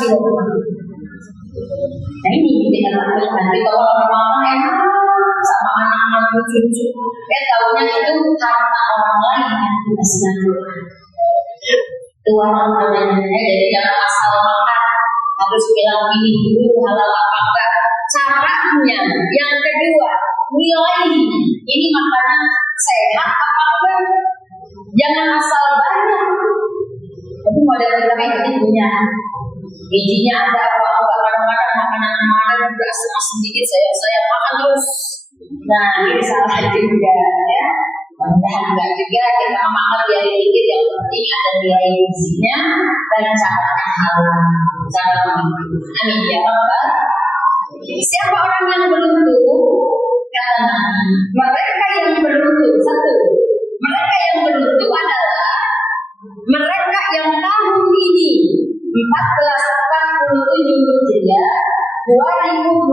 kecil. Nah ini kita takut nanti kalau orang-orang enak sama anak-anak cucu, tahunya itu harta orang lain yang tidak sengaja. Itu orang namanya. Jadi jangan asal makan, harus bilang ini dulu halal apa enggak. Caranya, yang kedua nilainya. Ini makanan sehat apa enggak? Jangan asal banyak. Tapi model kita ini punya gizinya ada apa enggak, kadang-kadang makanan juga sedikit saya makan terus. Nah ini salah juga ya. Mudah-mudahan enggak juga kita makan dari dikit, yang penting ada nilai gizinya dan caranya halal, cara makan. Amin ya Rabbal. Siapa orang yang beruntung? Kata Nabi, mereka yang beruntung satu. Mereka yang beruntung adalah mereka yang tahun ini 1447 Hijriah 2025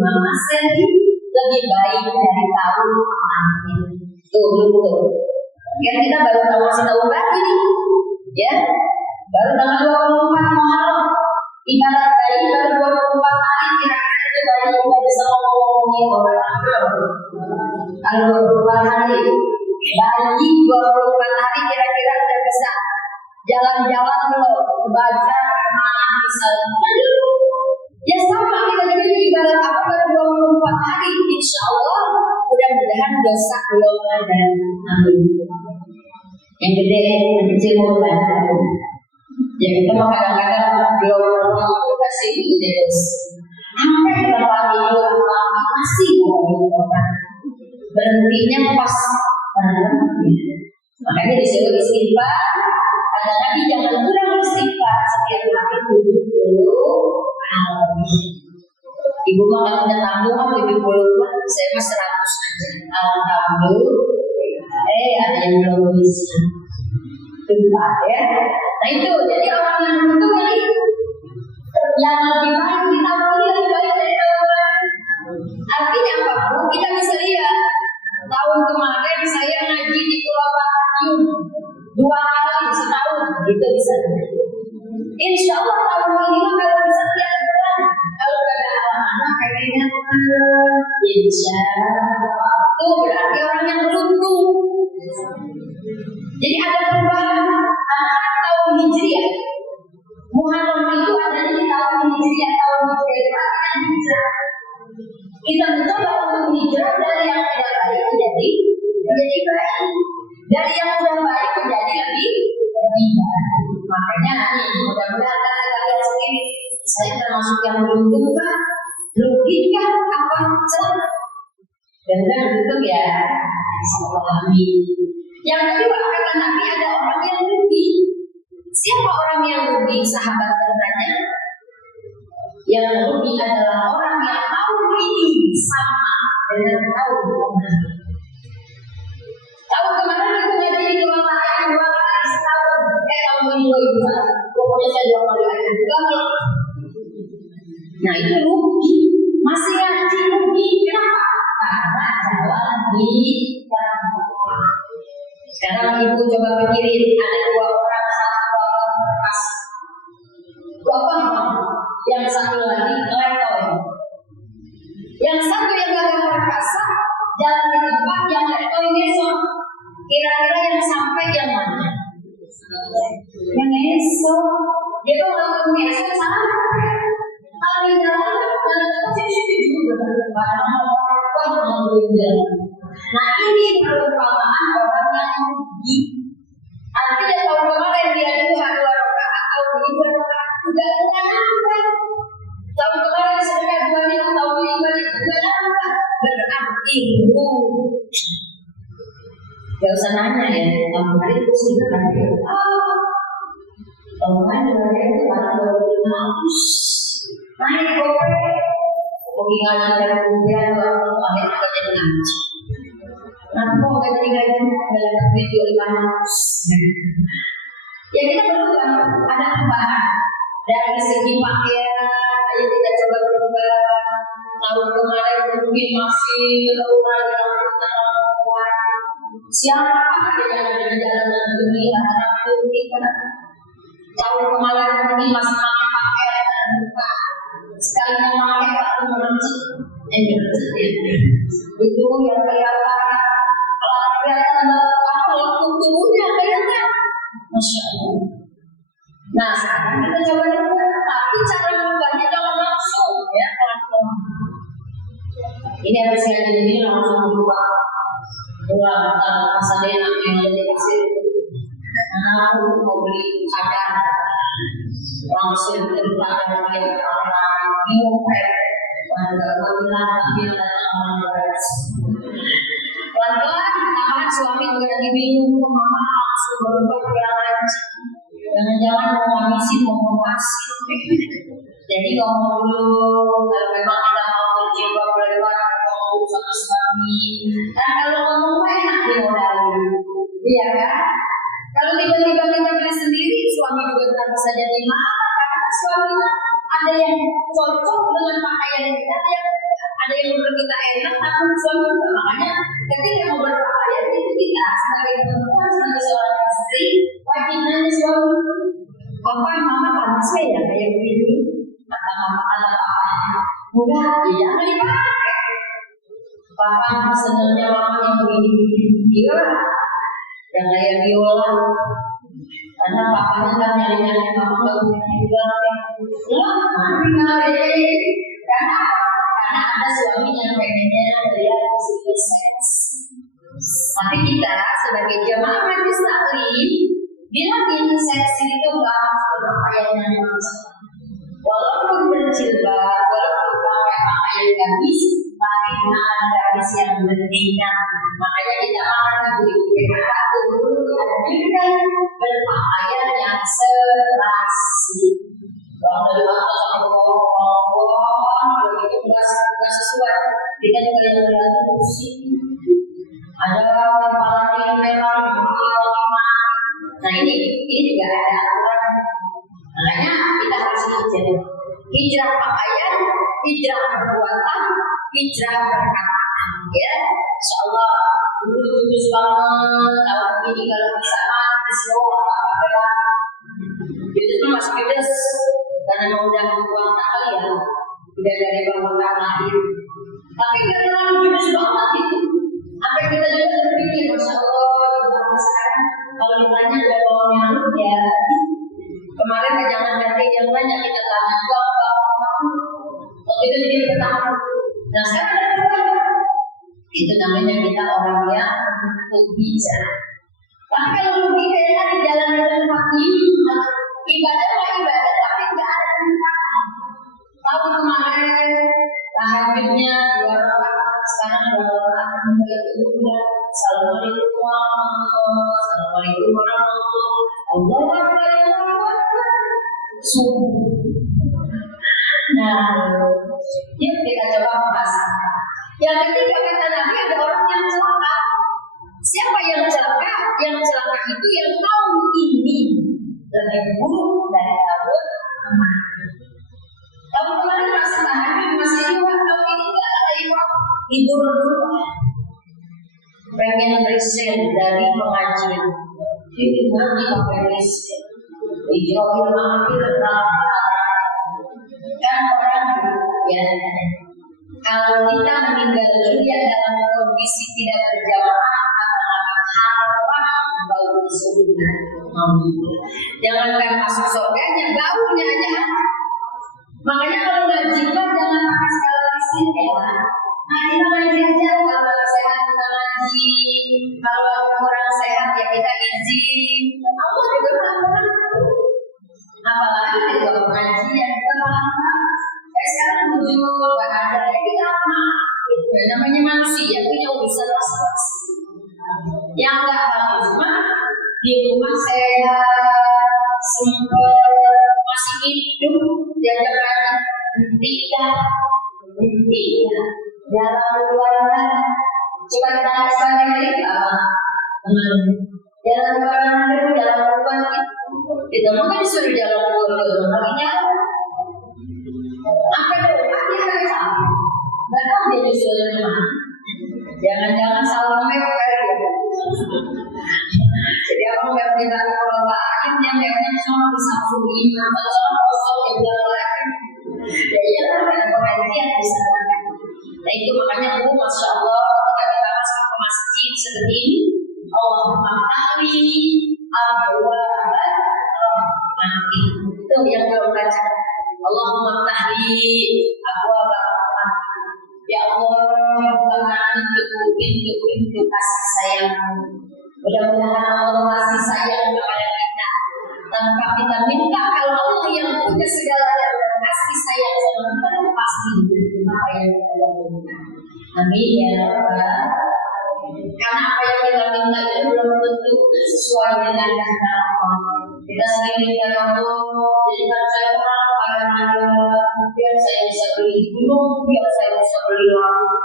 Masehi lebih baik dari tahun kemarin. Tuh. Kan kita baru tahu masih tahun baru ini, ya. Baru tanggal 24 Muharram. Ibarat bayi baru 24 hari, kira-kira itu bayi udah bisa ngomongin orang belum? Kalau 24 hari, bayi 24 hari kira-kira udah bisa jalan-jalan belum? Baca, main, misalnya. Ya sama kita jadi ibarat apa baru 24 hari, insya Allah mudah-mudahan dosa belum ada. Amin. Yang gede, yang kecil mau bantu. Ya kita mau kadang-kadang belum kasih ide. Sampai kita pagi masih ngomongin orang. Berhentinya pas. Makanya disuruh istighfar. Ada Nabi jangan kurang istighfar setiap hari 70 Ibu mah kalau udah tanggung 70, saya mah 100 aja. Alhamdulillah. Ada yang belum bisa. Tempat ya. Nah itu jadi orang yang beruntung ini yang lebih baik di tahun ini lebih baik dari tahun kemarin. Artinya apa? Kita bisa lihat tahun kemarin saya ngaji di Pulau Bahagiu 2 kali setahun, gitu bisa. Insya Allah tahun ini kalau bisa tiap bulan, kalau ada anak-anak kayaknya insya Allah itu berarti orang yang beruntung. Jadi ada perubahan antara tahun Hijriah. Muharram itu ada di tahun Hijriah, tahun Hijriah itu artinya hijrah. Kita mencoba untuk hijrah dari yang tidak baik menjadi baik, dari yang sudah baik menjadi lebih baik. Makanya mudah-mudahan kita lihat sendiri, saya termasuk yang beruntung kan? Logika apa salah? Dan beruntung ya, Insyaallah amin. Yang kedua kata Nabi ada orang yang rugi. Siapa orang yang rugi? Sahabat bertanya. Yang rugi adalah orang yang tahun ini sama dengan tahun kemarin. Tahun kemarin itu ngaji di Pulau Raya 2 kali setahun. Tahun ini 2001. Pokoknya saya 2 kali aja. Nah itu rugi. Masih ngaji rugi. Kenapa? Karena jalan di sekarang ibu coba pikirin ada 2 orang, satu orang berkas, 2 orang, yang satu lagi letoy, yang satu yang gagal perkasa jalan di tempat yang letoy besok. Kira-kira yang sampai yang mana? Yang esok. Dia kalau ngelakuin besok sampai kali jalan sih juga Nah ini perumpamaan orang yang rugi. Artinya tahun kemarin dia duha 2 rakaat, tahun ini 2 rakaat juga enggak nambah. Tahun kemarin sedekah 2 minggu, tahun ini 2 minggu enggak nambah. Berarti gak usah nanya ya, tahun kemarin itu sudah kan? Tahun kemarin itu barang 2.500 naik gope. Kopi ngaji dan kemudian orang lain akan jadi ngaji. Nanti mau jadi ngaji dalam video 500. Ya kita berubah, ada perubahan dari segi pakaian. Ayo kita coba berubah. Tahun kemarin mungkin masih terlalu kuat. Siapa yang ada di jalan dunia anak mungkin tahun kemarin mungkin masih pakai terbuka. Sekali memakai waktu meruncing, itu yang kelihatan apa tubuhnya kelihatan, masya Allah. Nah sekarang kita coba lihat, tapi cara berubahnya jangan langsung ya pelan-pelan. Ini habis kajian ini langsung berubah. Ulang masa dia yang ada di pasir. Aku mau beli cadar, langsung terpakai yang orang bingung kalau bilang orang beres. Pelan-pelan, aman suami juga lagi bingung, mama langsung berubah berlangsung. Jangan-jangan mau ngomisi, mau ngomasi. Jadi ngomong dulu, kalau memang kita mau berjiwa berlebar, ngomong sama suami. Nah kalau ngomong enak dimodalin, iya kan? Kalau tiba-tiba kita beli sendiri, suami juga tidak bisa jadi marah karena suami ada yang cocok dengan pakaian kita, ada yang menurut kita enak, tapi suami juga. Makanya ketika mau berpakaian itu kita sebagai perempuan, sebagai seorang istri, wajib nanya suami, apa mama panas ya kayak begini? Kata mama apa? Enggak, ya jangan dipakai. Papa senangnya mama yang begini-begini, iya. Yang kayak biola, karena papanya kan nyari-nyari mama gak punya biola. Mami nggak ada, karena ada suami yang pengennya melihat positif seks. Tapi kita sebagai jamaah majlis taklim bilangin seks itu nggak harus berpakaian yang langsung. Walaupun berjilbab, walaupun pakai pakaian gamis, tapi gunakan gamis yang mendingan. Makanya kita akan berkata dulu hadirkan berpakaian yang serasi. Kalau dari atas sampai bawah, begitu nggak sesuai dengan gaya berlaku musik. Ada kepala yang memang nah ini juga ada aturan. Makanya kita harus hijrah pakaian, hijrah perbuatan, hijrah perkataan. Ya, insyaallah lulus banget tahun ini kalau bisa mati semua apa-apa. Itu tuh masih pedes karena memang udah buang kali ya, udah dari bawah lahir. Tapi karena pedes banget itu, apa kita juga berpikir, masya Allah, sekarang kalau ditanya ada bawang nyamuk ya. Kemarin jangan ganti yang banyak kita tanya apa waktu itu jadi bertahan. Nah sekarang ada perubahan. Itu namanya kita orang yang untuk bijak. Tapi kalau rugi kayak tadi jalan-jalan kaki, ibadah tapi nggak ada manfaat. Tahun kemarin tahajudnya 2 rakaat, sekarang 2 rakaat itu udah assalamualaikum warahmatullahi wabarakatuh. Subuh. Nah, yuk kita coba merasakan. Yang ketiga kata Nabi ada orang yang celaka. Siapa yang celaka? Yang celaka itu yang tahun ini lebih buruk dari tahun kemarin. Tahun kemarin masih tahajud, masih juga tahun ini nggak ada libur dulu. Pengen resign dari pengajian. Ini nanti pakai resign. Dijauhin akhir kan orang ya. Kalau kita meninggal dunia dalam kondisi tidak berjamaah, haram bau surga. Jangankan masuk surganya, baunya aja. Makanya kalau ngaji jangan pakai skala listrik ya. Ngaji aja, kalau lagi sehat kita ngaji, kalau kurang sehat ya kita izin. Allah juga melakukan. Apalagi kalau ngaji ya kita paham. Sekarang muncul gak ada ya kita itu namanya manusia punya urusan masing-masing. Yang gak bagus mah di rumah sehat, simple, masih hidup, jaga tidak, jalan keluar. Coba kita sebagai diri apa? Jalan keluar dulu, jalan keluar kita mau kan disuruh jalan keluar makanya apa itu? Dia kan salah. Gak tahu dia disuruh dari mana. Jangan-jangan salah mepet. Jadi apa mepet kita kalau Pak Akim yang mepetnya cuma bisa full iman atau sama kosong yang jalan lagi. Nah itu makanya Bu, Masya Allah ketika kita masuk ke masjid seperti ini, Allahumma tahli abwaban rahmatik. Itu yang belum baca. Allahumma tahli abwaban rahmatik. Ya Allah, bukakan pintu-pintu kasih sayang-Mu. Mudah-mudahan Allah kasih sayang kepada kita tanpa kita minta. Kalau Allah yang punya segalanya dan kasih sayang sama kita, pasti apa yang kita minta. Amin ya Rabbal. Karena apa yang kita minta itu belum tentu sesuai dengan kehendak Allah. Kita sering minta Allah, jadikan saya orang biar saya bisa beli gunung, biar saya bisa beli rumah.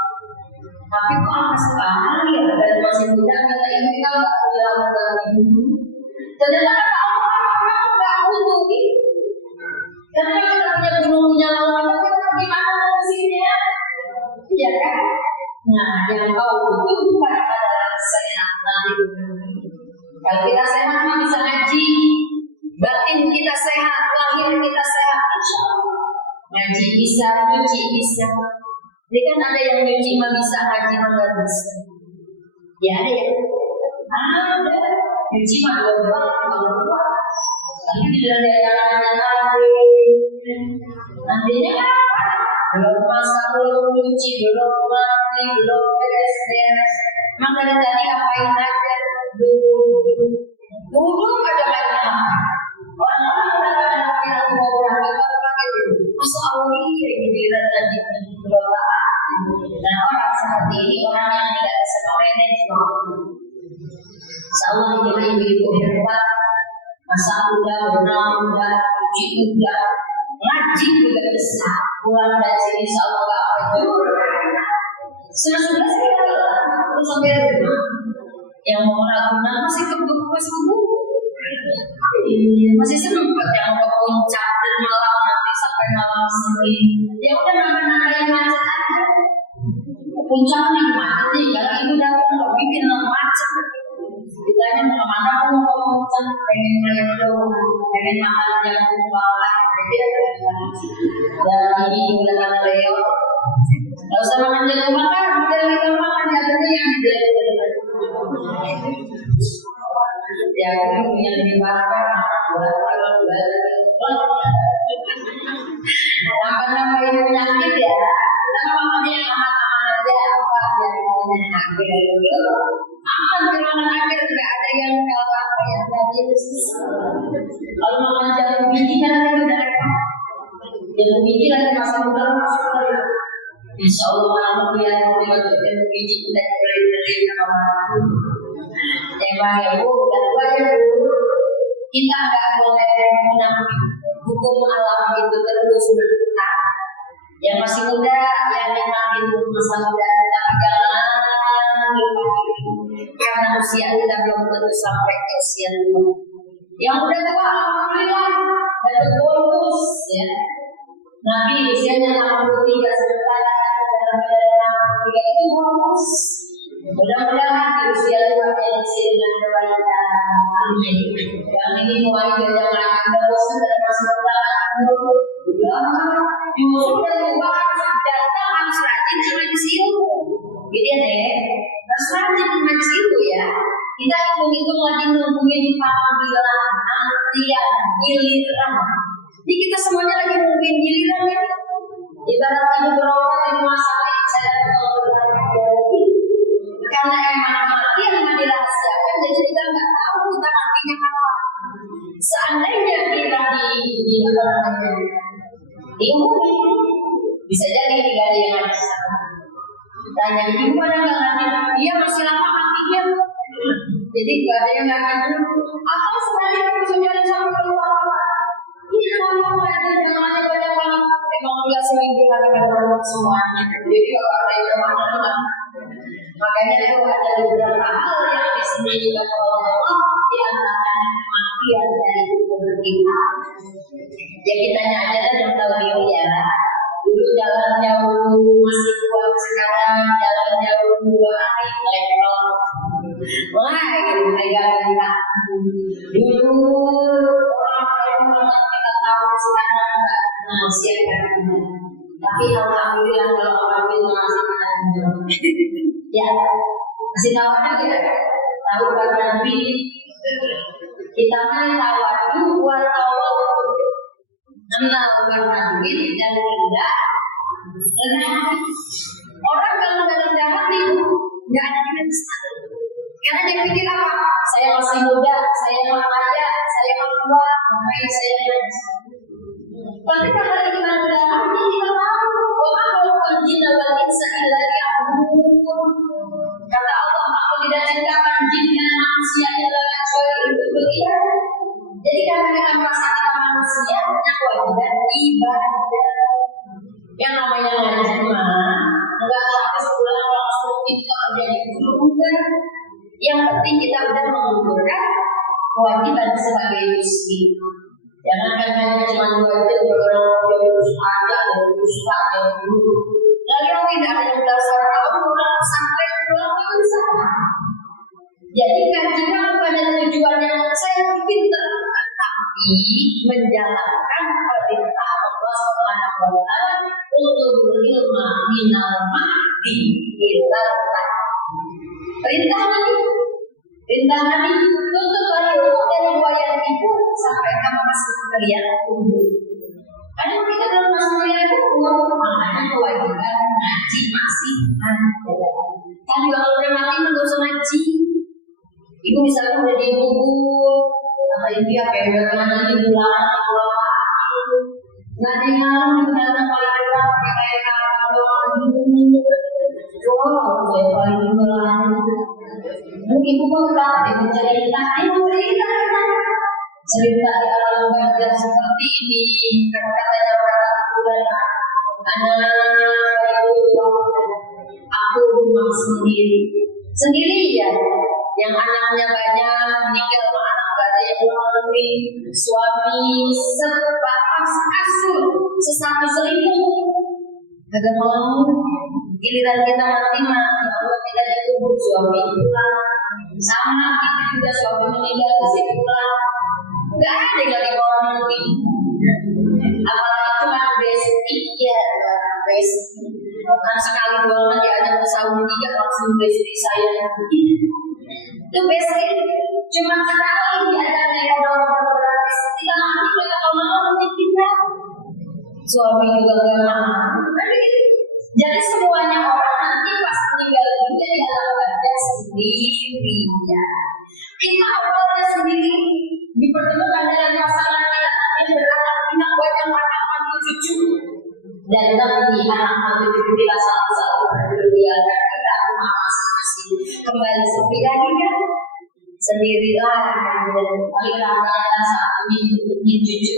Tapi kok angka sekali ya, dan masih muda kita ini kita nggak dilakukan itu. Ternyata orang nggak butuh ini. Karena kita punya gunung, punya lautan, kita gimana fungsinya? Iya kan? Nah, yang kau butuhkan adalah sehat nanti. Kalau kita sehat, mah bisa ngaji. Batin kita sehat, lahir kita sehat, insya Allah. Ngaji bisa, nyuci bisa. Jadi kan ada yang nyuci mah bisa, ngaji mah nggak bisa. Ya ada ya. Ada. Nyuci mah dua. Tapi tidak ada yang nantinya apa? Belum masak, belum nyuci, belum mandi, belum beres-beres. Emang dari tadi ngapain aja? Duduk aja main HP. Orang-orang udah pada pakai lagi mau berangkat pakai dulu. Masa Allah ini giliran tadi berdoa. Nah orang seperti ini orang yang tidak bisa manage waktu. Insyaallah kita ibu-ibu hebat. Masak udah, berenang udah, cuci udah, ngaji juga bisa. Pulang dari sini insyaallah gak penjur. Sudah sih terus sampai rumah. Yang mau ragunan masih kebuk. Masih sempat yang ke puncak dan malam nanti sampai malam sendiri. Ya udah nambah-nambahin macet aja. Puncaknya gimana nih? Karena itu datang loh, bikin macet. Ditanya mau kemana, aku mau ke puncak, pengen main dong, pengen makan jagung bakar. Dan ini udah kata Leo, nggak usah makan jagung bakar, udah kita makan jagungnya yang dibeli. Jagung yang dibakar, nambah-nambahin penyakit ya. Kita makannya yang aman-aman aja, apa yang penyakit. Aman kemana akhir nggak ada yang kalau apa yang tadi susah. Kalau makan jagung biji kan udah repot. Jagung biji lagi masa muda masuk lagi. Insya Allah kemudian jagung biji kita dari nama. Emang ya Bu, dan dua ya Bu, kita nggak boleh mengambil hukum alam itu terus berputar. Yang masih muda, yang nikmatin masa muda kita jangan karena usia kita belum tentu sampai ke usia tua. Yang muda tua alhamdulillah dapat bonus ya. Nabi usianya 63 sementara dalam keadaan 63 itu bonus. Mudah-mudahan di usia tua yang isi dengan kebaikan. Amin. Yang ini mulai jangan ada bosan dari masa muda. Justru dari tua datang harus rajin di majelis ilmu. Jadi deh, harus rajin di majelis ilmu ya. Kita hitung-hitung lagi nungguin panggilan, antrian, giliran. Jadi kita semuanya lagi nungguin giliran ya. Ibarat ibu berobat di rumah sakit, saya dapat lagi. Karena emang kematian yang dirahasiakan, jadi kita nggak tahu kita matinya kapan. Seandainya kita di ilmu, bisa jadi tidak ada yang harus tanya ibu ada nggak ngerti? Dia masih lama matinya, jadi nggak ada yang ngerti. Atau sebenarnya bisa jadi sampai lupa. Ini kalau ada jangan banyak banget. Emang nggak seminggu lagi berlalu semuanya. Jadi kalau ada yang mana, makanya itu ada beberapa hal yang disembunyikan oleh Allah di antaranya kematian dari tubuh kita. Ya kita aja yang tahu diri ya. Dulu jalan jauh masih kuat, sekarang jalan jauh 2 hari level. Wah, gitu pegang kita. Dulu orang kita tahu sekarang nggak masih ada. Tapi alhamdulillah kalau orang itu masih Ya, kasih tahu aja. Tahu kata Nabi. Kita kan tawadu wa tawadu. Kenal karena duit dan rendah hati. Orang kalau nggak rendah hati, nggak ada investasi. Karena dia pikir apa? Saya masih muda, saya kaya, saya kuat, makanya saya bebas. Tapi kalau kita rendah hati, kita tahu bahwa kalau jin wal insa illa liya'budun. Kata Allah, aku tidak ciptakan jin dan manusia adalah kecuali untuk beribadah. Jadi karena kita merasa kita manusia, punya kewajiban ibadah. Yang namanya ngaji mah enggak habis pulang langsung kita jadi guru, enggak. Yang penting kita udah mengumpulkan kewajiban sebagai muslim. Jangan hanya cuma wajib orang jadi ustaz, jadi ustaz, jadi guru. Lalu tidak ada dasar orang sampai pulang ke sana. Jadi kajian pada tujuannya saya pintar, tapi menjalankan perintah Allah Subhanahu wa Ta'ala untuk berilmu minal mahdi ilal perintah Nabi untuk berilmu dari wayang ibu sampai kamu masuk kuliah umum. Kadang kita belum masuk kuliah umum, makanya kewajiban ngaji masih ada. Kan juga kalau udah mati nggak usah ngaji. Ibu misalnya udah dikubur, atau ibu ya kayak udah ngaji di bulan nggak dengar ternyata paling dekat kayak saya paling bulan. Mungkin ibu pernah ibu cerita, cerita di alam barzah seperti ini, kata-katanya orang bulan anak aku rumah sendiri ya. Yang anaknya banyak, meninggal sama anak gak ada yang menemui, suami sebatas kasur, sesatu selimut, gak mau. Giliran kita mati Allah tidak dikubur, suami pulang. Sama kita juga suami meninggal kasih pulang. Gak ada yang lagi mau mati. Apalagi cuma basic ya, basic. Kan sekali doang diajak ke Saudi langsung basic saya. Itu basic, cuma sekali diajak naik orang gratis. Kita mati kalau mau kita. Suami juga gak mau. Jadi semuanya orang nanti pas meninggal dunia di alam barzah sendirian. Kita awalnya sendiri dipertemukan dengan pasangan kita yang beranak pinak banyak anak cucu. Dan nanti anak cucu kita salah-salah berduliakan kita masing-masing kembali sepi lagi kan? Sendirilah dan paling rata-rata satu minggu cucu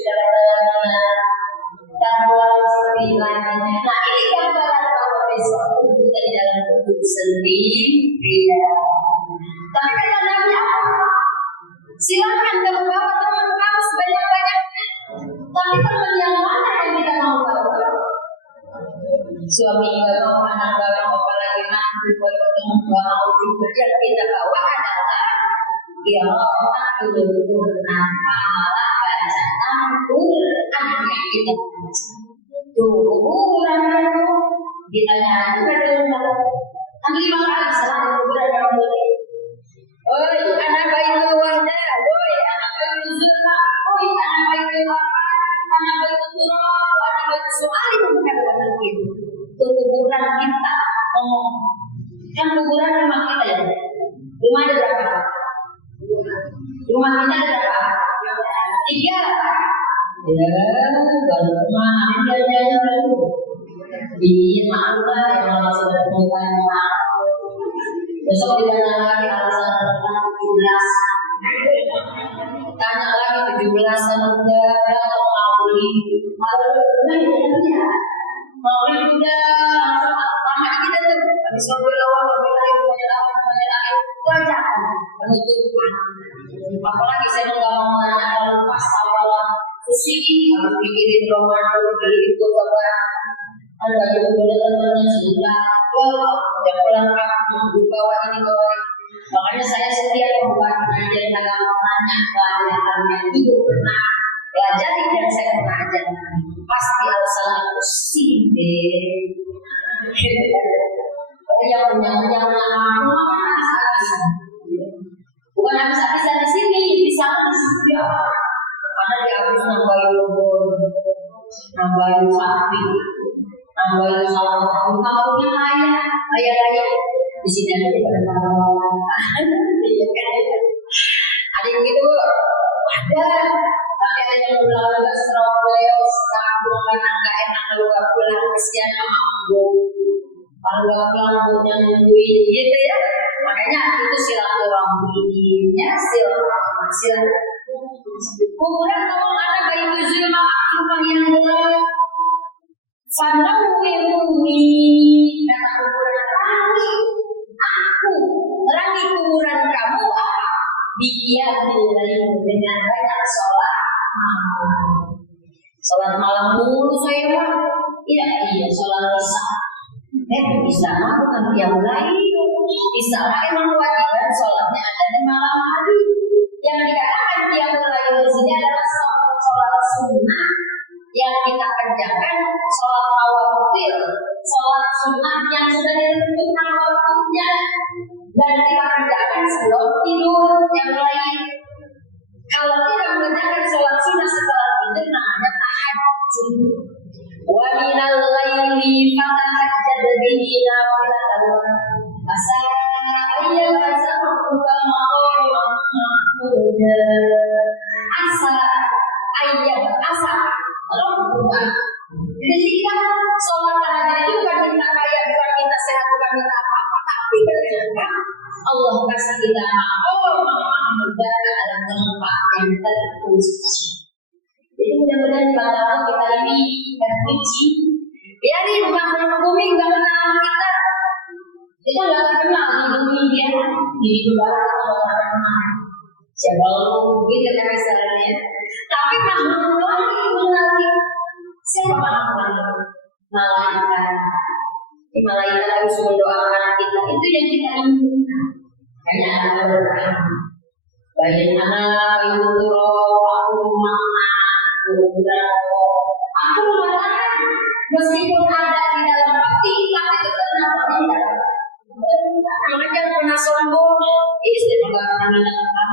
dan mulai sepi lagi. Nah ini gambaran bahwa besok kita di dalam tubuh sendirian. Tapi kata Nabi apa? Silakan kamu bawa teman kamu sebanyak-banyaknya. Tapi teman yang mana yang kita mau bawa? Suami nggak mau, anak nggak mau, apalagi mantu, ketemu nggak mau juga. Yang kita bawa adalah dia orang Al-Quran, pahala bacaan Al-Quran yang kita baca. Kuburan ditanya itu berdoa. Kami 5 kali selalu kuburan yang boleh. Oi, anak Baitul Wahdah, oi, anak Baitul Zulma, oi, anak Baitul Rahman, anak Baitul Turab, anak Baitul Soal itu bukan begitu. Itu kuburan kita ngomong. Kan kuburan rumah kita ya. Rumah ada berapa? Rumah kita ada berapa? 3. Ya, baru rumah ini aja baru. Iya, maaf lah yang malah sudah mulai maaf. Besok ditanya lagi alasan tentang 17. Tanya lagi 17 semuda atau mau beli. Kalau ya, mau beli udah lama kita tuh. Habis mobil awal mobil lain itu aja penutupan. Apalagi saya nggak mau nanya kalau pas awal pusing harus pikirin Ramadan beli itu apa. Ada yang beda temannya sudah udah pulang kampung dibawa ini bawa ini. Makanya saya setiap membuat pengajian agama nanya pelajaran yang itu pernah pelajari dan saya pernah ajarkan. Pasti alasannya pusing deh. yang punya rumah kan habis-habisan. Bukan habis-habisan di sini, bisa di situ ya. Karena dia harus nambahin kebun, nambahin sapi, nambahin sawah. Kampungnya kaya. Di sini ada di pada ada yang gitu, ada. Tapi ada yang pulang ke Surabaya, kampung kan agak enak kalau nggak pulang kesian mabuk. Kalau nggak pulang punya nungguin gitu ya. Makanya itu silaturahminya, silaturahmi. Kemudian kalau ada bayi tuzul rumah yang gelap, Fanawiruni kata kuburan rangi kuburan kamu apa? Biar dengan banyak sholat malam mulu saya mah. Iya sholat isya. Isya mah bukan tiap lain. Isya mah emang kewajiban sholatnya ada di malam hari. Yang dikatakan tiap lain di sini adalah sholat sunnah yang kita kerjakan, sholat nawafil, sholat sunnah yang sudah ditentukan waktunya dan kita kerjakan sebelum tidur. Yang lain, kalau kita mengerjakan sholat sunnah setelah tidur namanya tahajud. Wa minal laili fatahajjad bihi nafilatan asa ayyabazaqu maqam mahmuda asa Rabbuka. Jadi kita sholat tahajud itu bukan minta kaya, bukan minta sehat, bukan minta apa-apa, tapi ternyata Allah kasih kita mahmuda dalam tempat yang terpuji. Jadi mudah-mudahan di mata Allah kita ini terpuji. Biarin makhluk bumi nggak kenal kita. Kita nggak terkenal di bumi dia, di luar Allah terkenal. Siapa Allah gitu kan misalnya. Tapi makhluk lagi mengenal kita. Siapa makhluk? Malaikat. Malaikat harus mendoakan kita. Itu yang kita inginkan. Hanya anak berdoa. Baik anak, ibu turun, aku aku mengatakan meskipun ada di dalam hati, tapi tetap tidak. Makanya jangan pernah sombong. Saya juga pernah minta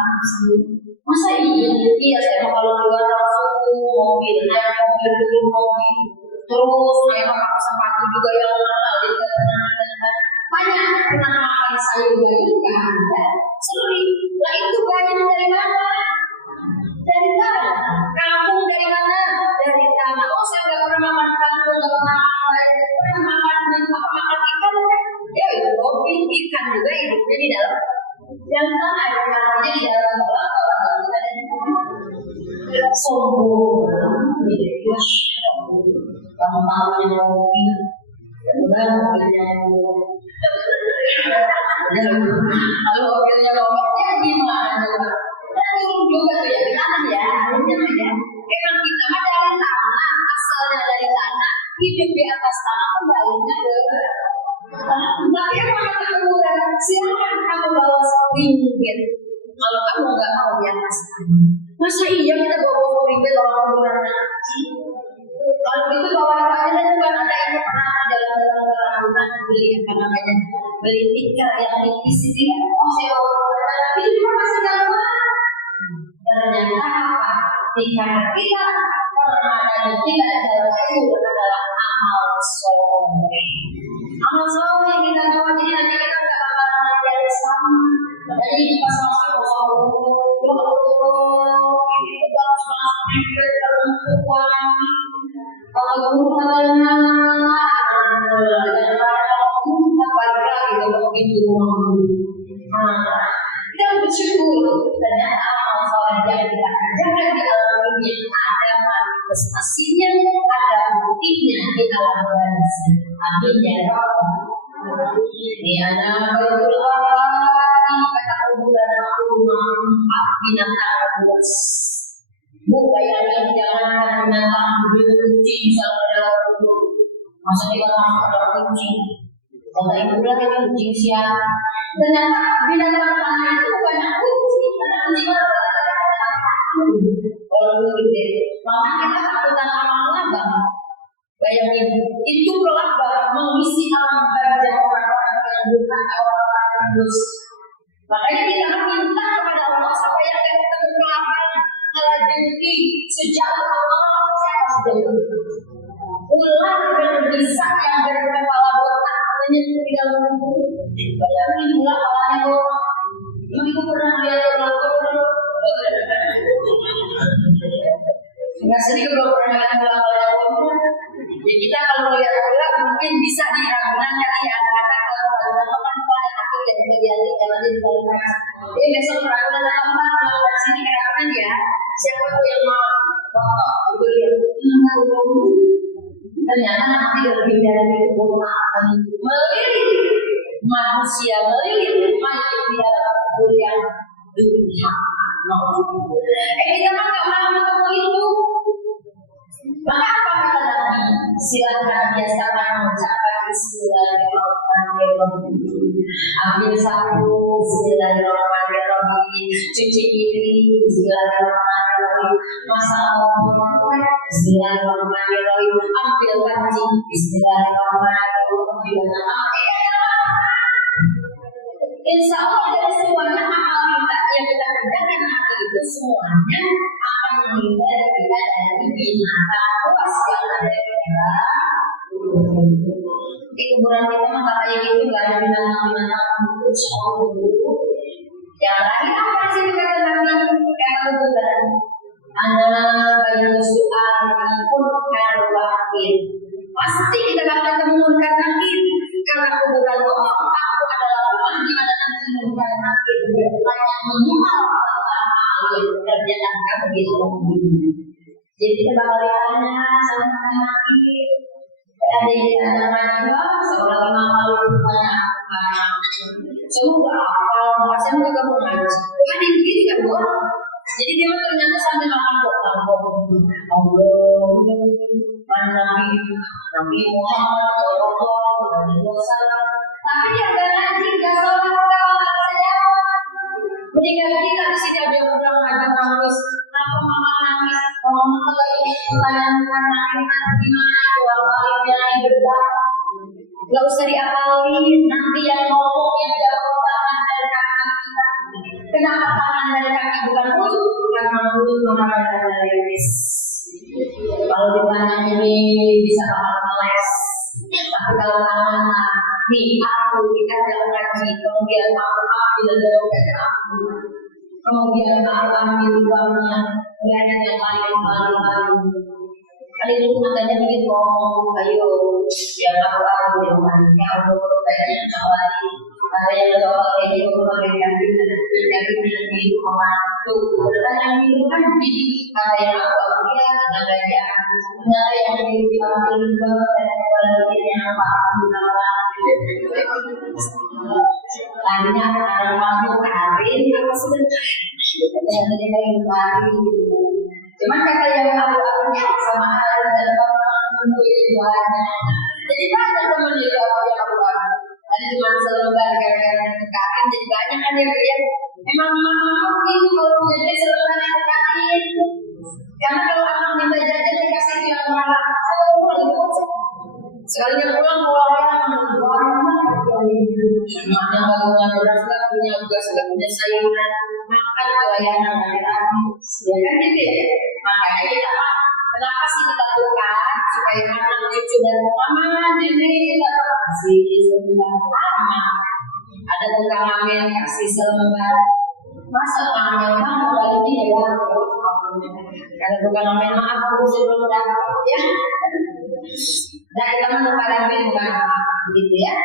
masa iya saya kalau keluar langsung mobil terus saya pakai sepatu juga yang mahal banyak penamaan saya juga ada sering. Nah itu banyak dari mana? Dari mana? Kampung dari mana? Dari tanah. Oh saya nggak pernah makan kampung, nggak pernah makan ikan. Ya itu kopi ikan juga hidupnya di dalam tanah, ada tanahnya di dalam bawah. Sombong, kamu tahu yang mobil, kemudian mobilnya kalau mobilnya ngomongnya gimana coba? Turun juga tuh ya di tanah ya, ya. Emang kita mah dari tanah, asalnya dari tanah, hidup di atas tanah, kembalinya ke tapi emang ada kuburan, silakan kamu bawa pinggir. Kalau kamu nggak mau di atas tanah, masa iya kita bawa pinggir orang kuburan? Kalau itu bawa aja dan bukan ada ini pernah jalan-jalan ke rambutan beli apa namanya, beli tikar yang tipis itu ya. Oh saya bawa kuburan, tapi itu masih dalam. Ternyata apa? Tikar kalau tidak dalam itu adalah amal soleh. Amal soleh yang kita bawa, jadi nanti kita nggak bakalan nanti ada sama. Jadi pas masuk kosong, kita harus masuk ke dalam kuburan. Kalau kuburannya dan para kita balik lagi ke mungkin di rumah. Kita bersyukur ternyata amal soleh yang kita kerjakan di alam dunia ada manifestasinya, ada buktinya di alam barzah. Amin ya Rabbal alamin. Di anak berdoa kata kuburan aku empat binatang buas. Bu bayangin jangan binatang kucing bisa ada kubur. Masa kita masuk ke dalam kucing? Kalau ibu bilang itu kucing siapa? Ternyata binatang tanah itu bukan kucing, karena kucing kalau gede, maka kita takutan amal-amal. Bayangin, itu pelabur mengisi alam barzah orang-orang yang durhaka orang-orang yang dosa. Makanya kita meminta kepada Allah supaya kita berkelakar rezeki sejauh Allah sejauh ular berbisa yang berkepala botak menyentuh di dalam tubuh. Bayangin ular kepalanya botak. Ibu pernah melihat ular botak? Nggak sedikit belum pernah melihat ular botak. Ya kita kalau melihat ular mungkin bisa diragukan kali ya, karena kalau ular kan pada takut jadi terjadi kalau di dalam keras. Jadi besok peraguan apa kalau dari sini keraguan ya. Siapa tuh yang mau foto beliau? Ternyata nanti lebih dari kebohongan melilit manusia, melilit mayat di dalam kuliah dunia. Kita mah gak mau ketemu itu. Maka apa kata Nabi? Silakan biasakan mengucapkan Bismillahirrahmanirrahim. Ambil sapu, Bismillahirrahmanirrahim. Cuci piring, Bismillahirrahmanirrahim. Masak makanan, Bismillahirrahmanirrahim. Ambil kancing, Bismillahirrahmanirrahim. Insya Allah dari semuanya amal yang kita kerjakan hari itu semuanya akan menghindari kita dari binatang buas yang ada di dalam di kuburan kita. Maka kayak gitu nggak ada binatang-binatang insya Allah dulu. Yang lain apa sih kata Nabi? Kata kuburan anak bayi soal pun karwakin pasti kita akan temukan nanti karena kuburan Allah aku adalah rumah di mana nanti temukan nanti banyak minimal yang kerjaan kamu di rumah. Jadi kita bakal ditanya sama nanti ada yang tanya seorang imam lalu tanya apa semua apa masa mereka mau ngaji kan ini begini kan doang. Jadi dia ternyata sambil makan doa Allah mana Nabi Muhammad Sallallahu Alaihi Wasallam. Tapi dia nggak ngaji, nggak sholat, nggak saja. Meninggal kita di sini ada yang bilang ada nangis, kenapa mama nangis? Mama lagi menanyakan anak gimana uang baliknya yang berbuat. Gak usah diapalin, nanti yang ngomong yang jawab tangan dan kaki kita. Kenapa tangan dan kaki bukan mulut? Karena mulut mengharapkan dari ris. Kalau ditanya ini bisa meles. Tapi kalau tangan nih aku kita dalam kaji, kemudian aku ambil dompet aku, kemudian aku ambil uangnya, kemudian yang paling kali itu katanya bikin ngomong, ayo yang aku yang aku kayaknya cawali ada yang coba kayak gitu pakai kaki di membantu dan yang itu kan jadi ada yang aku ya ada yang diambil banget dari yang apa banyak ada waktu karin apa sebenarnya yang dari kemarin. Cuman kata yang aku sama ada dalam menulis doanya. Jadi banyak teman juga yang aku ada cuma selembar gara-gara dikakin jadi banyak kan yang lihat memang itu kalau jadi selembar yang dikakin. Karena kalau anak minta jajan dikasih yang marah, saya pulang gitu. Sekalinya pulang mana nggak punya beras, nggak punya tugas, nggak punya sayuran, makan pelayanan dari kami, ya kan gitu ya. Makanya kita kenapa sih kita bukan supaya anak cucu dan mama nenek dapat kasih selembar lama. Ada tukang amin kasih selembar, masa tangannya kamu lagi dia karena tukang amin maaf aku belum dapat ya. Nah kita menukarkan bukan apa begitu ya.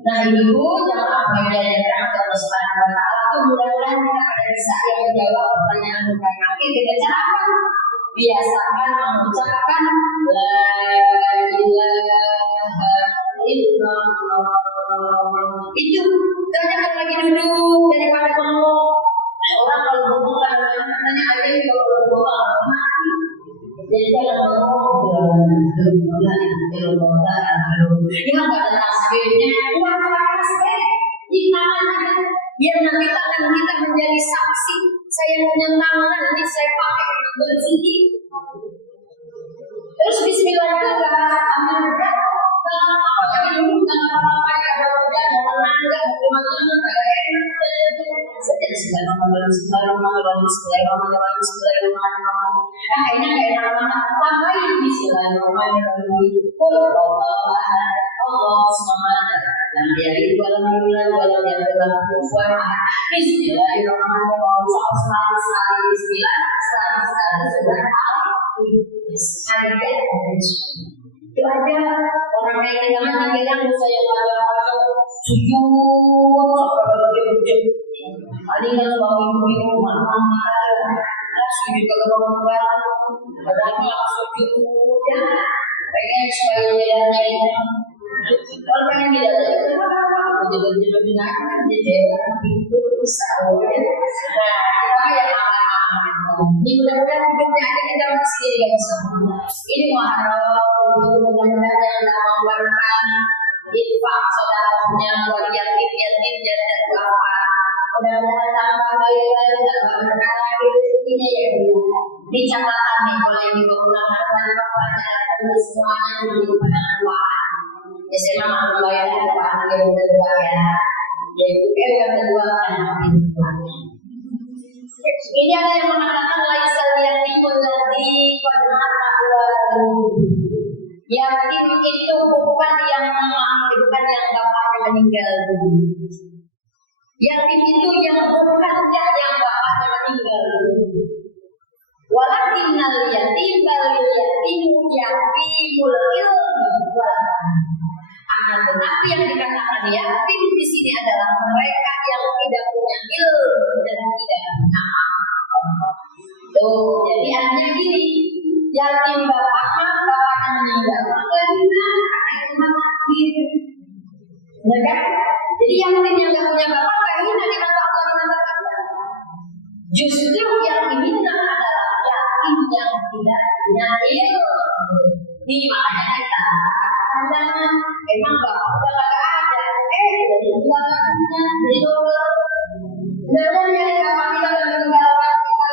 Nah ibu jamaah pelajaran yang dirahmati Allah Subhanahu Wa Taala, mudah-mudahan kita pada bisa yang menjawab pertanyaan bukan kaki dengan cara apa? Biasakan mengucapkan la ilaha illallah. Itu tanyakan lagi duduk daripada bengong. Orang kalau bengong kadang-kadang ada yang kalau bengong mati. Jadi kalau bengong ini kan nggak ada tasbihnya, bukan tasbih. Gimana? Biar nanti tangan kita menjadi saksi. Saya punya tangan, nanti saya pakai berzikir. Terus Bismillah juga nggak ambil berat. Kalau apa yang dulu tangan orang pakai ada berat, orang Bismillahirrahmanirrahim, Bismillahirrahmanirrahim, Bismillahirrahmanirrahim. Akhirnya kayak nama-nama tambahin Bismillahirrahmanirrahim. Qul huwallahu ahad, Allahus samad, lam yalid wa lam yulad wa lam yakul lahu kufuwan ahad. Bismillahirrahmanirrahim. Sekali Bismillah, sekali sudah ada. Itu aja orang kayak kita mah tinggalnya dosa yang ada sujud paling kan suami ibu mama sujud ke bawah berapa sujud ya pengen supaya dia kalau pengen dia jadi binatang jadi itu sahur nah kita yang ini mudah-mudahan hidupnya aja kita masih guys. Ini Muharram mudah-mudahan yang menggambarkan infak sedekahnya buat yatim dan duafa. Mudah-mudahan tambah baik lagi tambah berkah lagi rezekinya ya Bu. Dicatatkan nih boleh digunakan banyak-banyak terus semuanya menjadi penangguhan. Ya saya memang membayar Tuhan yang kedua ya. Yaitu yang kedua kan ini ada yang mengatakan laisal yatimul ladzi qad mata waladhu. Yatim itu bukan yang bapaknya meninggal. Yatim itu yang bapaknya meninggal. Walakinnal yatim balil yatimul ilmi. Akan tetapi yang dikatakan yatim di sini adalah mereka yang tidak punya ilmu dan tidak punya amal. Tuh, jadi artinya gini, yatim bapaknya meninggal, maka dia anak mati. Benar kan? Jadi yatim yang tidak punya bapak nggak hina di mata Allah di mata kita. Justru yang dihina adalah yatim yang tidak punya ilmu. Di makanya kita kadang emang bapak udah gak ada, jadi dua punya, jadi dua. Sebenarnya bapak kita udah meninggalkan kita.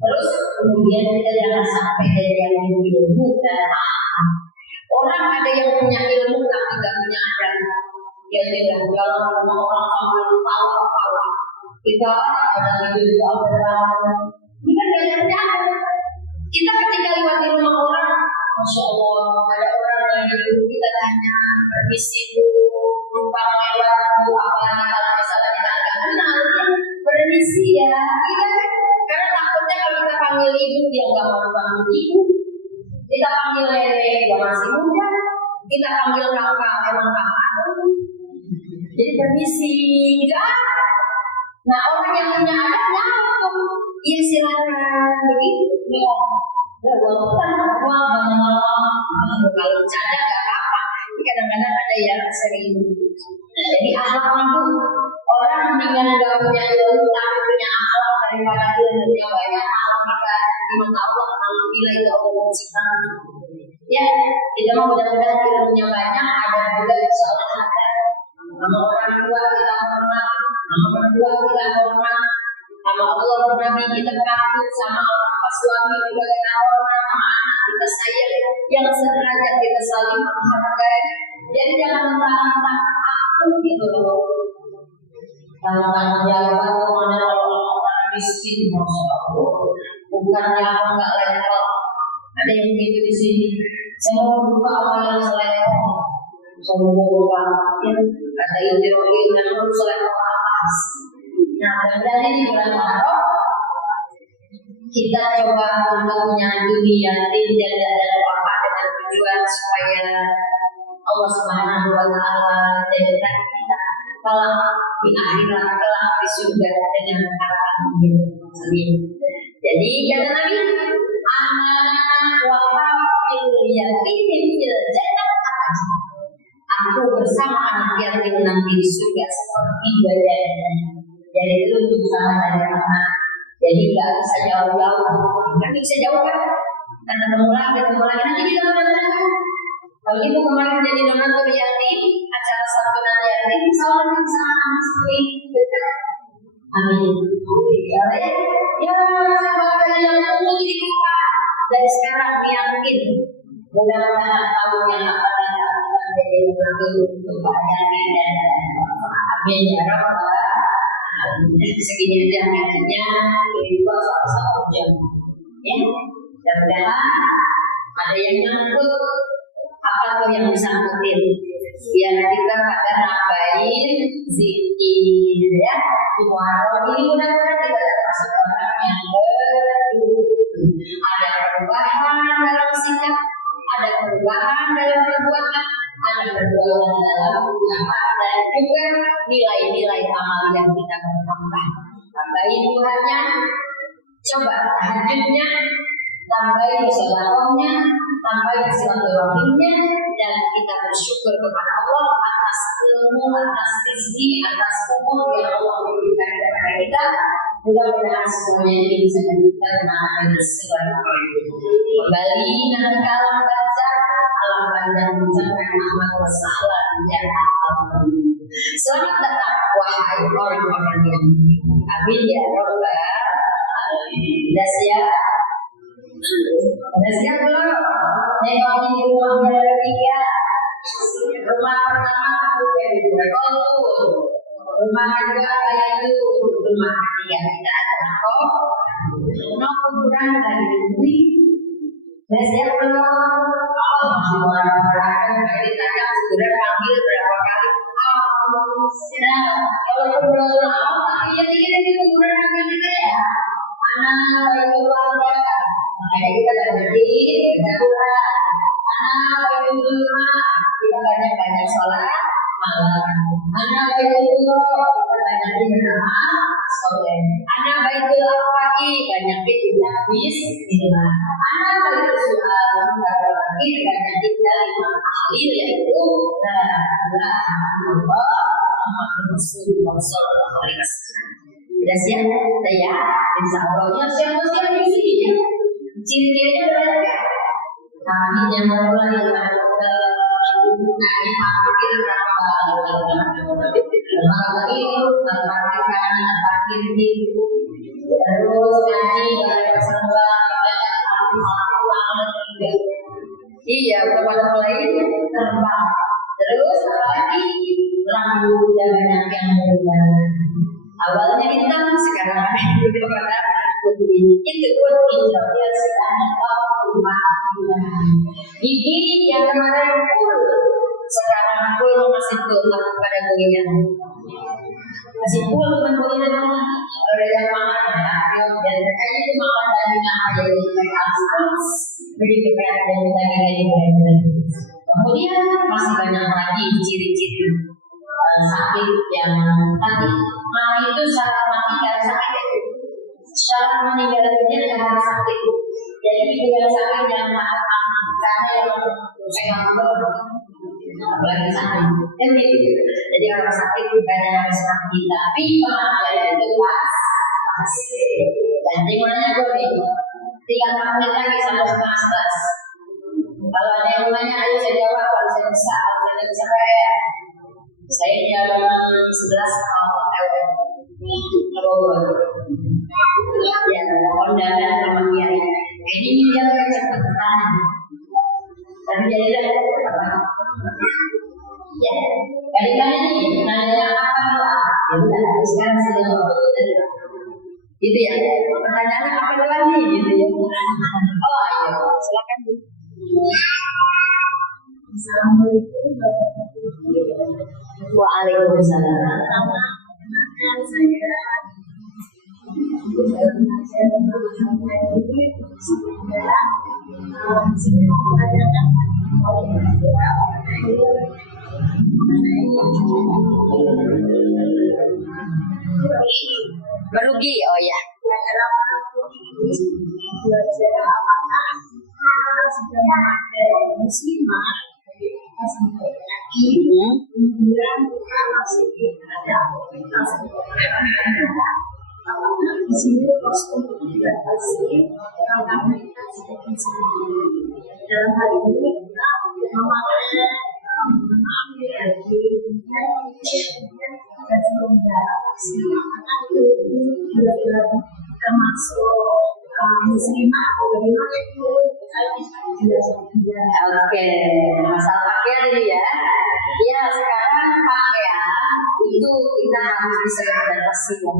Terus kemudian kita jangan sampai dari yang ilmu dan orang ada yang punya ilmu tapi gak punya adab. Ya tidak dalam rumah orang sambil tahu apa. Kita ada hidup di Allah. Ini kan gak punya adab. Kita ketika lewat di rumah orang, Masya Allah, ada orang yang hidup kita tanya, permisi Bu, numpang lewat Bu, apalagi kalau misalnya kita nggak kenal, permisi ya, karena takutnya kalau kita panggil ibu dia nggak mau panggil ibu, kita panggil nenek dia masih muda, kita panggil kakak emang kakak, jadi permisi, enggak. Nah orang yang punya adabnya apa? Iya silakan, begitu. Ya walaupun kalau bercanda nggak apa-apa, tapi kadang-kadang ada yang sering. Jadi akhlak itu orang dengan nggak punya ilmu tapi punya akhlak daripada ilmunya banyak akhlak maka iman Allah alhamdulillah itu Allah menciptakan. Ya kita mau mudah-mudahan ilmunya banyak ada juga insya Allah ada. Sama orang tua kita hormat, sama berdua kita hormat, sama Allah Nabi kita takut, sama orang suami juga kita hormat, sama anak kita sayang, yang sederajat kita saling menghargai. Jadi jangan mentang-mentang aku gitu loh. Kalau tanggung jawab kemana kalau orang miskin, masya Allah, bukannya apa nggak level. Ada yang begitu di sini. Saya mau buka apa yang selevel. Saya mau buka ya. Kata Yudhirokin yang harus selevel atas. Nah, mudah-mudahan di bulan Maret kita coba untuk menyantuni yatim dan duafa dengan tujuan supaya Allah Subhanahu Wa Taala menjadikan kita kelak di akhirat, kelak di surga dengan harapan amin. Jadi kata Nabi, anak wafil yatim fil jannah. Aku bersama anak yatim nanti di surga seperti badannya. Jadi itu bersama dari anak. Jadi nggak bisa jauh-jauh. Kan bisa jauh kan? Karena ketemu lagi nanti kita menanyakan. Kalau ibu kemarin jadi donatur yatim, acara santunan yatim, salam sama istri dekat. Amin. Ya, sebagai yang perlu dibuka dari sekarang yakin. Mudah-mudahan tahun yang akan datang kita menjadi donatur untuk yatim dan amin ya Rabbal segini aja ngajinya, ini juga soal jam. Ya, mudah-mudahan ada yang nyangkut, apa tuh yang disangkutin? Biar kita pada nambahin zikir ya. Warung ini mudah-mudahan kita termasuk orang yang ada perubahan dalam sikap, ada perubahan dalam perbuatan, ada perubahan dalam ucapan, dan juga nilai-nilai amal yang kita bertambah. Tambahin Tuhannya, coba tahajudnya, tambahin sedekahnya, tambahin silaturahimnya, dan kita bersyukur kepada Allah atas ilmu, atas rezeki, atas umur yang Allah berikan kepada kita. Mudah-mudahan semuanya ini bisa kita kenal sesuai. Kembali nanti kalam baca alam panjang mengucapkan Ahmad wassalam ya Allah. Selamat datang wahai orang-orang yang amin ya Rabbal alamin. Udah siap belum? Nengokin di rumah ketiga. Rumah pertama aku dari rumah kedua kayak itu, rumah ketiga kita ada kok. No kuburan dari bumi. Udah siap belum? Oh masih orang-orang dari tanya sudah panggil berapa kali? Nah kalau belum mau tapi ya tiga kuburan kami kita ya. Mana itu keluarga? Ada kita berdiri, berdoa. Anak itu rumah, kita banyak sholat malam. Anak itu banyak berdoa, soleh. Anak itu pagi banyak tidak habis. Anak itu soal pagi banyak tidak lima kali yaitu Allah Rasulullah Sallallahu Alaihi Wasallam. Sudah siap, ya? Insya Allah siap-siap di sini ya. Ciri-cirinya berapa ya? Kami yang mulai masuk ke ngaji parkir berapa kali? Kali parkir di terus ngaji pada pesantren iya udah pada mulai terbang terus lagi rambut dan banyak yang berubah. Awalnya hitam sekarang itu pada putih itu pun hijaunya sekarang rumah gigi yang kemarin full sekarang full masih full tapi pada goyang masih full bukan goyang ada yang makan ya dan kayaknya itu makan daging apa jadi kayak halus begitu kayak daging kemudian masih banyak lagi ciri-ciri sakit yang tadi mati itu syarat mati karena sakit syarat meninggal dunia karena sakit jadi meninggal sakit yang karena yang sehat apalagi sakit kan gitu jadi orang sakit bukan harus mati tapi kematian itu pasti dan tinggalnya gue nih 3 menit lagi sampai 11 kalau ada yang nanya ayo saya jawab kalau saya bisa kayak saya jam 11 ya kondangan sama kiai ini dia cepat tahan tapi jadilah ya dari mana nih nanya apa doa ya udah sekarang sudah gitu ya pertanyaan apa doa nih gitu ya oh ayo silakan Bu. Assalamualaikum Waalaikumsalam. Merugi, oh ya. Muslimah kemudian kita masih ada aktivitas di sini kostum dibatasi karena kita sudah sendiri. Dalam hal ini kita memakai mengambil dari kemudian kita juga berinteraksi karena itu juga termasuk muslimah bagaimana itu oke, masalah pakaian ini ya. Ya sekarang pakaian itu kita harus harus bisa beradaptasi ya.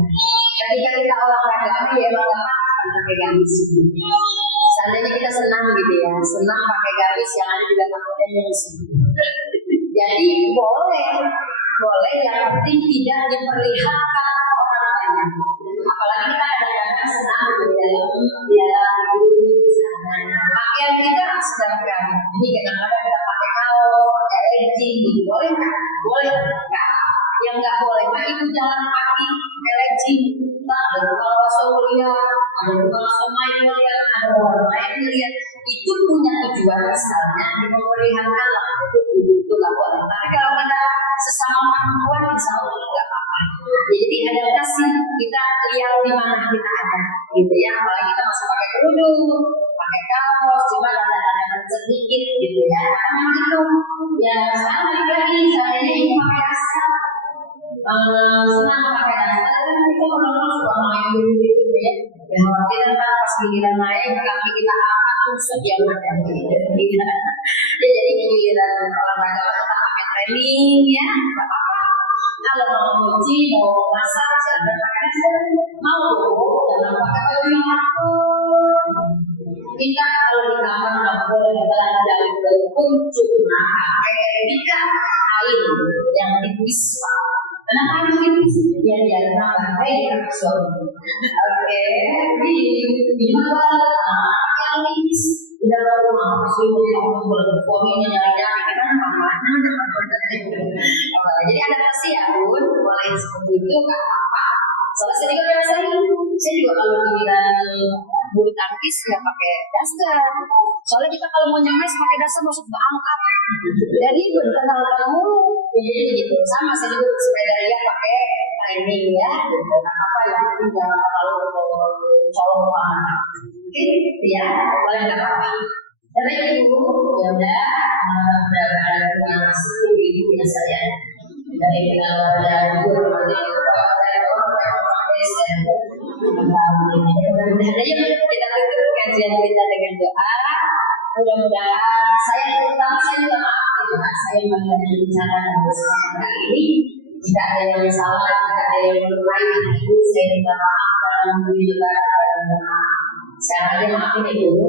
Ketika kita olahraga ya bagaimana pakai gamis. Seandainya kita senang gitu ya, senang pakai gamis yang ada di belakang gamis. Jadi boleh yang penting tidak diperlihatkan orang banyak. Apalagi kita kadang-kadang senang gitu ya, pakaian kita sedangkan ini kadang-kadang kita pakai kaos, pakai legging gitu, boleh nggak? Boleh nggak? Yang nggak boleh mah itu jalan kaki, pakai legging. Nah, ada tukang bakso lihat, ada tukang somai lihat, ada orang lain lihat. Itu punya tujuan misalnya memperlihatkan lah itu nggak boleh. Tapi kalau kita sesama perempuan bisa nggak apa-apa. Jadi adaptasi kita lihat di mana kita ada, gitu ya. Apalagi kita masih pakai kerudung, pakai kaos, cuma ada sedikit, gitu ya. Karena itu ya sekarang lagi saya ini pakai daster, senang pakai daster, itu orang-orang suka main gitu ya. Yang khawatir kan pas giliran naik kaki kita angkat tusuk yang ada gitu. Ya jadi giliran olahraga kita pakai training ya, nggak apa-apa. Kalau mau cuci, mau masak, jangan pakai daster. Mau jangan pakai baju yang rapet. Kita kalau di kamar nggak boleh belanja pun cuma pakai etika kain yang tipis. Kenapa harus tipis? Ya biar nambah gaya suami. Oke, di mana yang tipis di dalam rumah suami suaminya nyari-nyari kan mamanya jadi adaptasi ya bun, boleh seperti itu nggak apa-apa. Soalnya saya juga ngerasain, saya juga kalau giliran bulu tangkis nggak pakai daster. Soalnya kita kalau mau nyemes pakai daster masuk ke angkat. Jadi berkenal kamu, jadi begitu. Sama saya juga sepeda liar pakai training ya, gitu. Apa yang penting jangan terlalu colong banget. Oke, ya boleh nggak apa-apa. Tapi itu ya udah ada yang masuk di ibu ya saya. Dari ada guru dari mudah-mudahan kita tutup kajian kita dengan doa. Mudah-mudahan saya terutama saya juga maaf ya, saya mengenai bicara kali ini. Jika ada yang salah, jika ada yang melukai ibu, saya minta maaf dan juga saya aja maafin ibu.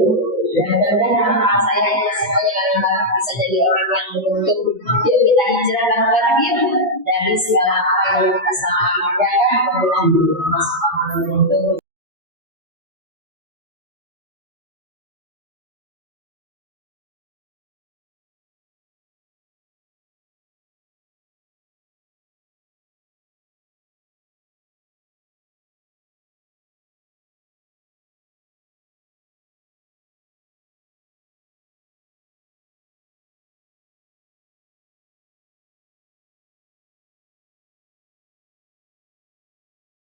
Dan mudah-mudahan anak saya ini semuanya bareng-bareng bisa jadi orang yang beruntung. Yuk kita hijrah bareng-bareng yuk dari segala apa yang kita selama ini kerjakan. Mudah-mudahan masuk